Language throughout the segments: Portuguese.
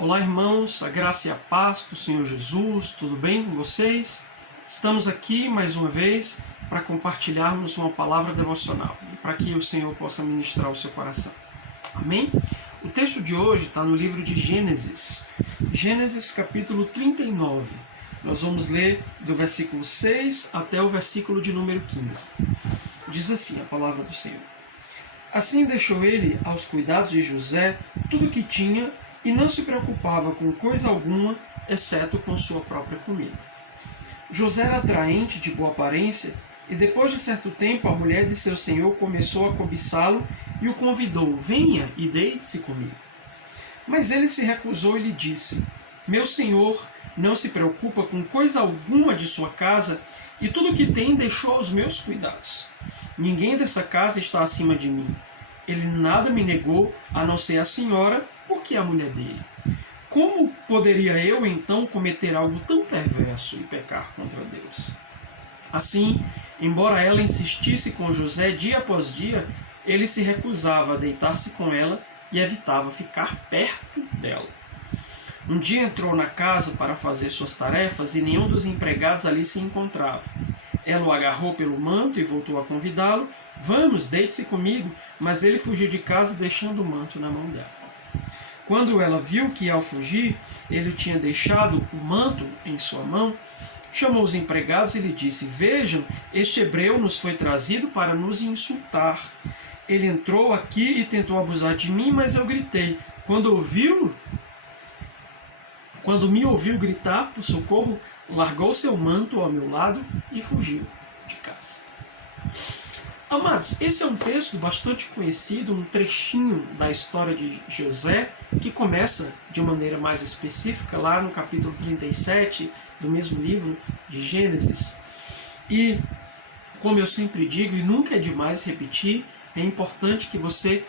Olá, irmãos, a graça e a paz do Senhor Jesus, tudo bem com vocês? Estamos aqui mais uma vez para compartilharmos uma palavra devocional, para que o Senhor possa ministrar o seu coração. Amém? O texto de hoje está no livro de Gênesis, Gênesis capítulo 39. Nós vamos ler do versículo 6 até o versículo de número 15. Diz assim a palavra do Senhor. Assim deixou ele aos cuidados de José tudo o que tinha e não se preocupava com coisa alguma, exceto com sua própria comida. José era atraente, de boa aparência, e depois de certo tempo a mulher de seu senhor começou a cobiçá-lo e o convidou: venha e deite-se comigo. Mas ele se recusou e lhe disse: meu senhor não se preocupa com coisa alguma de sua casa, e tudo o que tem deixou aos meus cuidados. Ninguém dessa casa está acima de mim. Ele nada me negou, a não ser a senhora, porque é a mulher dele. Como poderia eu, então, cometer algo tão perverso e pecar contra Deus? Assim, embora ela insistisse com José dia após dia, ele se recusava a deitar-se com ela e evitava ficar perto dela. Um dia entrou na casa para fazer suas tarefas e nenhum dos empregados ali se encontrava. Ela o agarrou pelo manto e voltou a convidá-lo: vamos, deite-se comigo, mas ele fugiu de casa deixando o manto na mão dela. Quando ela viu que ao fugir ele tinha deixado o manto em sua mão, chamou os empregados e lhe disse: vejam, este hebreu nos foi trazido para nos insultar. Ele entrou aqui e tentou abusar de mim, mas eu gritei. Quando me ouviu gritar por socorro, largou seu manto ao meu lado e fugiu de casa. Amados, esse é um texto bastante conhecido, um trechinho da história de José, que começa de maneira mais específica lá no capítulo 37 do mesmo livro de Gênesis. E, como eu sempre digo, e nunca é demais repetir, é importante que você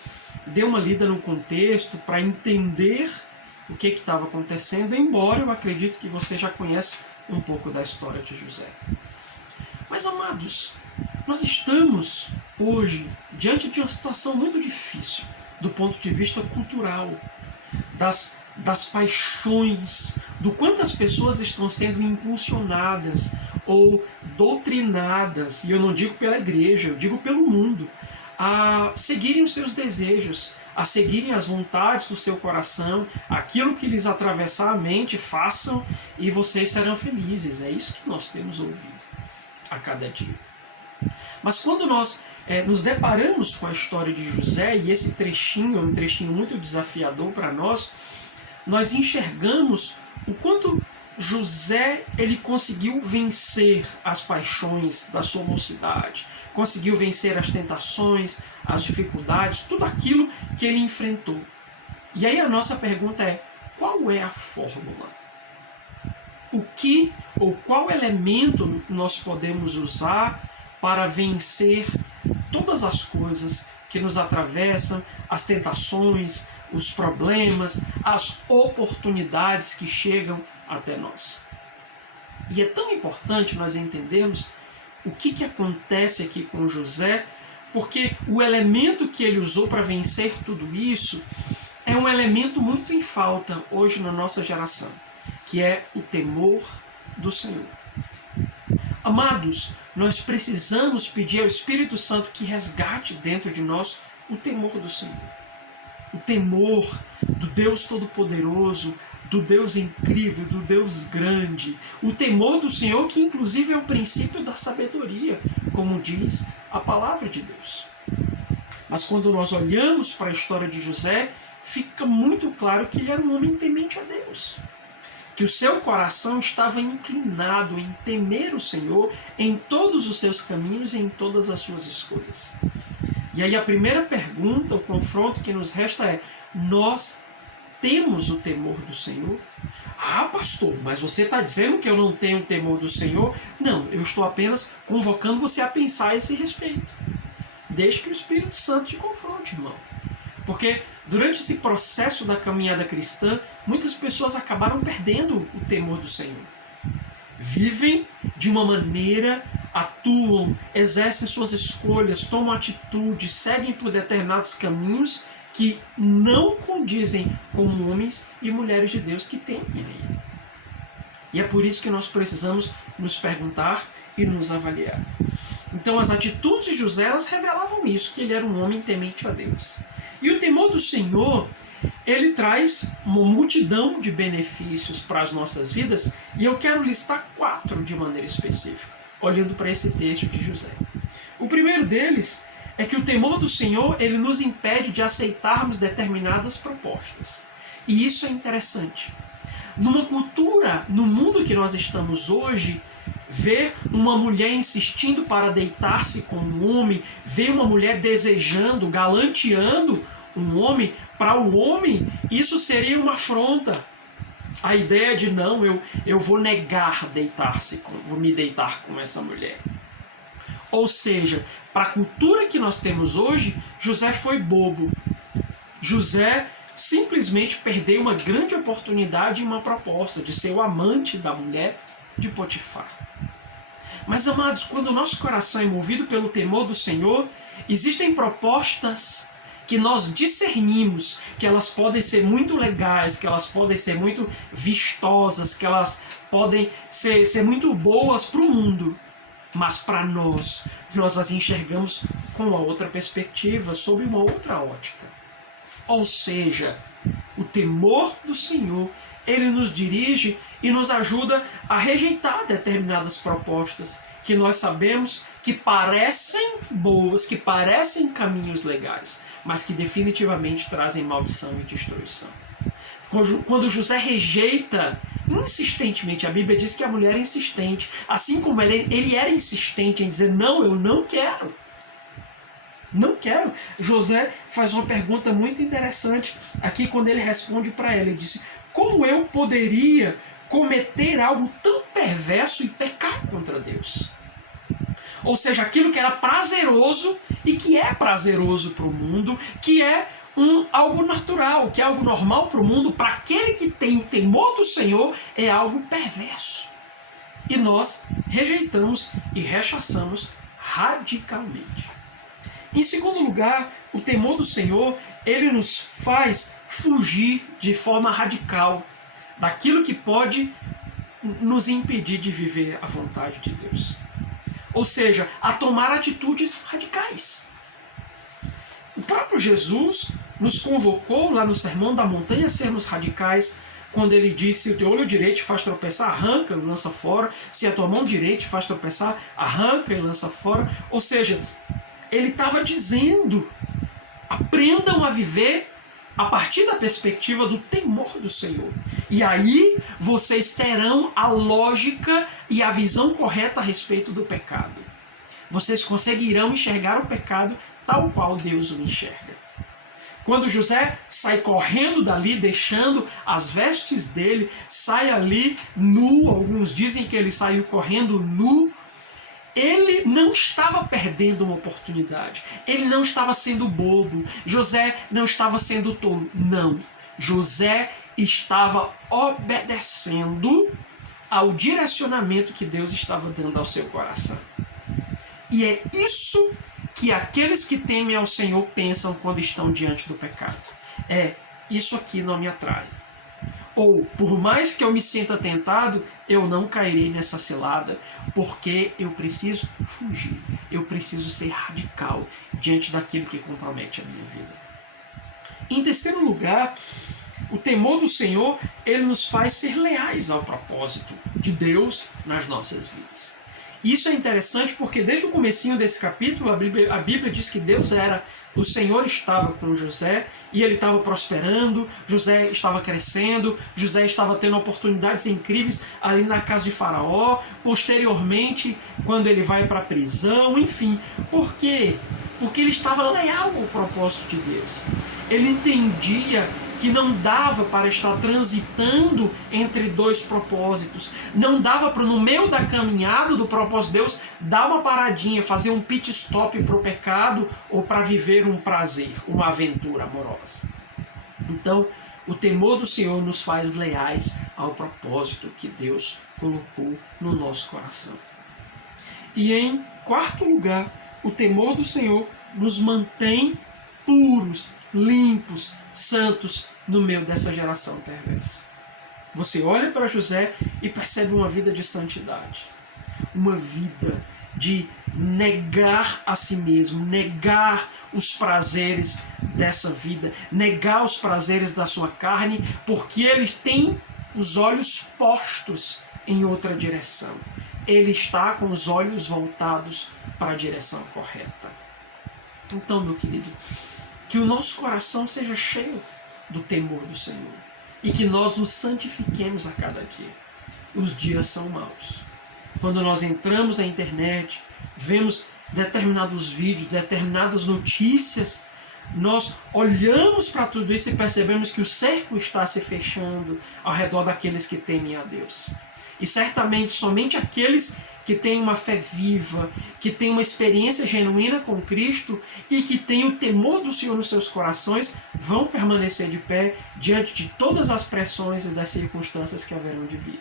dê uma lida no contexto para entender o que estava acontecendo, embora eu acredito que você já conhece um pouco da história de José. Mas, amados, nós estamos hoje diante de uma situação muito difícil do ponto de vista cultural, das paixões, do quanto as pessoas estão sendo impulsionadas ou doutrinadas, e eu não digo pela igreja, eu digo pelo mundo, a seguirem os seus desejos, a seguirem as vontades do seu coração, aquilo que lhes atravessar a mente, façam e vocês serão felizes. É isso que nós temos ouvido a cada dia. Mas quando nós nos deparamos com a história de José, e esse trechinho é um trechinho muito desafiador para nós, nós enxergamos o quanto José ele conseguiu vencer as paixões da sua mocidade, conseguiu vencer as tentações, as dificuldades, tudo aquilo que ele enfrentou. E aí a nossa pergunta é: qual é a fórmula? O que ou qual elemento nós podemos usar para vencer todas as coisas que nos atravessam, as tentações, os problemas, as oportunidades que chegam até nós? E é tão importante nós entendermos o que acontece aqui com José, porque o elemento que ele usou para vencer tudo isso é um elemento muito em falta hoje na nossa geração, que é o temor do Senhor. Amados, nós precisamos pedir ao Espírito Santo que resgate dentro de nós o temor do Senhor. O temor do Deus Todo-Poderoso, do Deus incrível, do Deus grande. O temor do Senhor, que inclusive é o princípio da sabedoria, como diz a palavra de Deus. Mas quando nós olhamos para a história de José, fica muito claro que ele era um homem temente a Deus. Que o seu coração estava inclinado em temer o Senhor em todos os seus caminhos e em todas as suas escolhas. E aí a primeira pergunta, o confronto que nos resta é: nós temos o temor do Senhor? Ah, pastor, mas você está dizendo que eu não tenho o temor do Senhor? Não, eu estou apenas convocando você a pensar a esse respeito. Deixe que o Espírito Santo te confronte, irmão. Porque durante esse processo da caminhada cristã, muitas pessoas acabaram perdendo o temor do Senhor. Vivem de uma maneira, atuam, exercem suas escolhas, tomam atitude, seguem por determinados caminhos que não condizem com homens e mulheres de Deus que temem a Ele. E é por isso que nós precisamos nos perguntar e nos avaliar. Então as atitudes de José, elas revelavam isso, que ele era um homem temente a Deus. E o temor do Senhor, ele traz uma multidão de benefícios para as nossas vidas, e eu quero listar 4 de maneira específica, olhando para esse texto de José. O primeiro deles é que o temor do Senhor, ele nos impede de aceitarmos determinadas propostas. E isso é interessante. Numa cultura, no mundo que nós estamos hoje, ver uma mulher insistindo para deitar-se com um homem, ver uma mulher desejando, galanteando um homem, para o homem, isso seria uma afronta. A ideia de não, eu vou negar vou me deitar com essa mulher. Ou seja, para a cultura que nós temos hoje, José foi bobo. José simplesmente perdeu uma grande oportunidade e uma proposta de ser o amante da mulher de Potifar. Mas, amados, quando o nosso coração é movido pelo temor do Senhor, existem propostas que nós discernimos que elas podem ser muito legais, que elas podem ser muito vistosas, que elas podem ser muito boas para o mundo. Mas para nós as enxergamos com uma outra perspectiva, sob uma outra ótica. Ou seja, o temor do Senhor, ele nos dirige e nos ajuda a rejeitar determinadas propostas que nós sabemos que parecem boas, que parecem caminhos legais, mas que definitivamente trazem maldição e destruição. Quando José rejeita insistentemente, a Bíblia diz que a mulher é insistente, assim como ele era insistente em dizer, não, eu não quero. Não quero. José faz uma pergunta muito interessante aqui quando ele responde para ela. Ele disse, como eu poderia cometer algo tão perverso e pecar contra Deus? Ou seja, aquilo que era prazeroso e que é prazeroso para o mundo, que é algo natural, que é algo normal para o mundo, para aquele que tem o temor do Senhor, é algo perverso. E nós rejeitamos e rechaçamos radicalmente. Em segundo lugar, o temor do Senhor, ele nos faz fugir de forma radical daquilo que pode nos impedir de viver a vontade de Deus. Ou seja, a tomar atitudes radicais. O próprio Jesus nos convocou lá no Sermão da Montanha a sermos radicais, quando ele disse, se o teu olho direito te faz tropeçar, arranca e lança fora. Se a tua mão direita te faz tropeçar, arranca e lança fora. Ou seja, ele estava dizendo, aprendam a viver a partir da perspectiva do temor do Senhor. E aí vocês terão a lógica e a visão correta a respeito do pecado. Vocês conseguirão enxergar o pecado tal qual Deus o enxerga. Quando José sai correndo dali, deixando as vestes dele, sai ali nu, alguns dizem que ele saiu correndo nu, ele não estava perdendo uma oportunidade, ele não estava sendo bobo, José não estava sendo tolo, não. José estava obedecendo ao direcionamento que Deus estava dando ao seu coração. E é isso que aqueles que temem ao Senhor pensam quando estão diante do pecado. Isso aqui não me atrai. Ou, por mais que eu me sinta tentado, eu não cairei nessa cilada, porque eu preciso fugir. Eu preciso ser radical diante daquilo que compromete a minha vida. Em terceiro lugar, o temor do Senhor, ele nos faz ser leais ao propósito de Deus nas nossas vidas. Isso é interessante porque desde o comecinho desse capítulo, a Bíblia diz que o Senhor estava com José e ele estava prosperando, José estava crescendo, José estava tendo oportunidades incríveis ali na casa de Faraó, posteriormente, quando ele vai para a prisão, enfim. Por quê? Porque ele estava leal ao propósito de Deus. Ele entendia que não dava para estar transitando entre dois propósitos. Não dava para, no meio da caminhada do propósito de Deus, dar uma paradinha, fazer um pit stop para o pecado ou para viver um prazer, uma aventura amorosa. Então, o temor do Senhor nos faz leais ao propósito que Deus colocou no nosso coração. E em quarto lugar, o temor do Senhor nos mantém puros limpos, santos, no meio dessa geração perversa. Você olha para José e percebe uma vida de santidade, uma vida de negar a si mesmo, negar os prazeres dessa vida, negar os prazeres da sua carne, porque ele tem os olhos postos em outra direção. Ele está com os olhos voltados para a direção correta. Então, meu querido, que o nosso coração seja cheio do temor do Senhor e que nós nos santifiquemos a cada dia. Os dias são maus. Quando nós entramos na internet, vemos determinados vídeos, determinadas notícias, nós olhamos para tudo isso e percebemos que o cerco está se fechando ao redor daqueles que temem a Deus. E certamente somente aqueles que têm uma fé viva, que têm uma experiência genuína com Cristo e que têm o temor do Senhor nos seus corações vão permanecer de pé diante de todas as pressões e das circunstâncias que haverão de vir.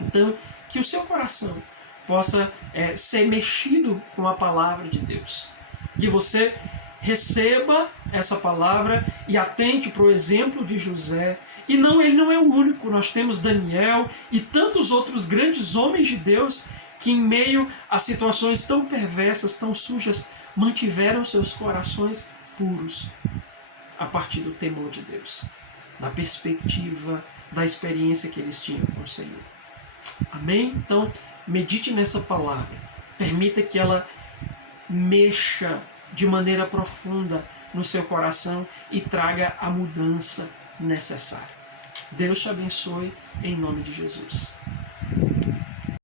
Então, que o seu coração possa ser mexido com a palavra de Deus. Que você receba essa palavra e atente para o exemplo de José. E ele não é o único, nós temos Daniel e tantos outros grandes homens de Deus que em meio a situações tão perversas, tão sujas, mantiveram seus corações puros a partir do temor de Deus, da perspectiva, da experiência que eles tinham com o Senhor. Amém? Então, medite nessa palavra, permita que ela mexa de maneira profunda no seu coração e traga a mudança necessária. Deus te abençoe em nome de Jesus.